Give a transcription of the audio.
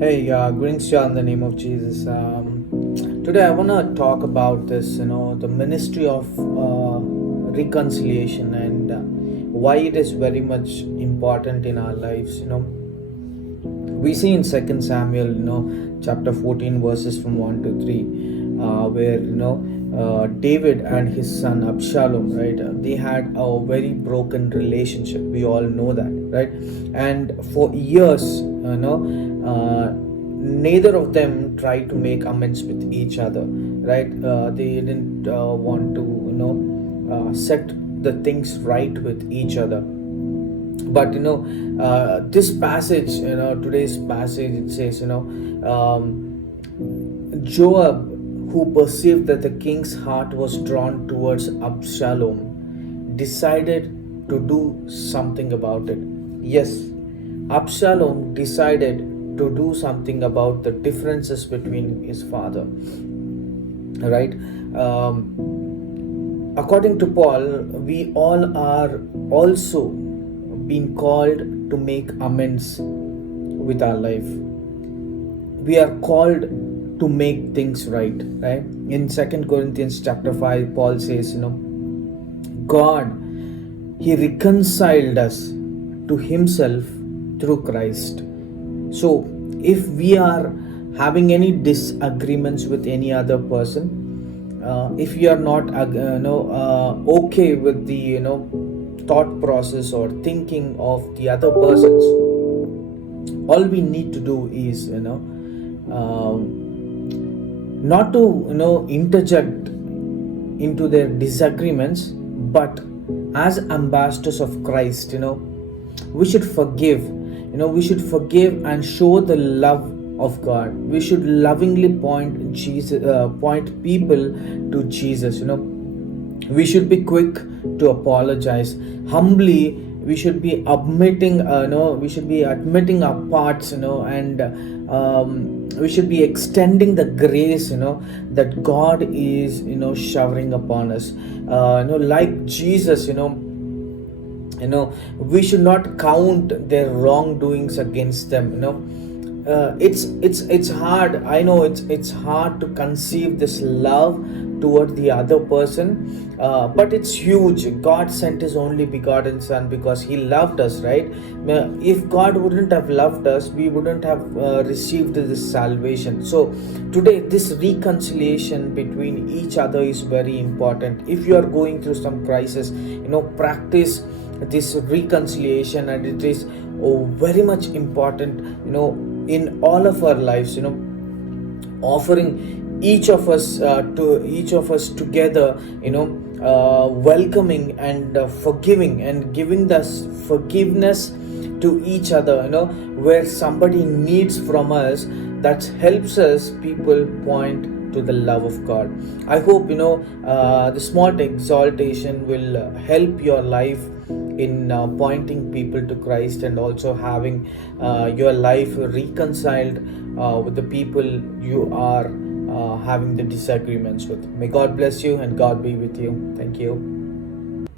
Hey, greetings to you in the name of Jesus. Today I want to talk about this, the ministry of reconciliation and why it is very much important in our lives. We see in Second Samuel, chapter 14, verses from 1 to 3, where David and his son Absalom, right? They had a very broken relationship. We all know that, right? And for years, neither of them tried to make amends with each other, right? They didn't want to, set the things right with each other. But this passage, today's passage, it says, Joab, who perceived that the king's heart was drawn towards Absalom, decided to do something about it. Yes, Absalom decided to do something about the differences between his father, right? According to Paul, we all are also been called to make amends with our life. We are called to make things right? In 2 Corinthians chapter 5, Paul says, God, He reconciled us to Himself through Christ. So, if we are having any disagreements with any other person, if you are not okay with the thought process or thinking of the other persons, all we need to do is not to interject into their disagreements, but as ambassadors of Christ, we should forgive. We should forgive and show the love of God. We should lovingly point people to Jesus. We should be quick to apologize. Humbly, we should be admitting our parts, and we should be extending the grace that God is showering upon us, like Jesus. We should not count their wrongdoings against them. It's hard. I know it's hard to conceive this love toward the other person, but it's huge. God sent His only begotten Son because He loved us, right? If God wouldn't have loved us, we wouldn't have received this salvation. So today, this reconciliation between each other is very important. If you are going through some crisis, practice this reconciliation, and it is very much important in all of our lives, offering each of us together, welcoming and forgiving and giving this forgiveness to each other, where somebody needs from us, that helps us people point to the love of God. I hope the small exaltation will help your life in pointing people to Christ, and also having your life reconciled with the people you are having the disagreements with. May God bless you and God be with you. Thank you.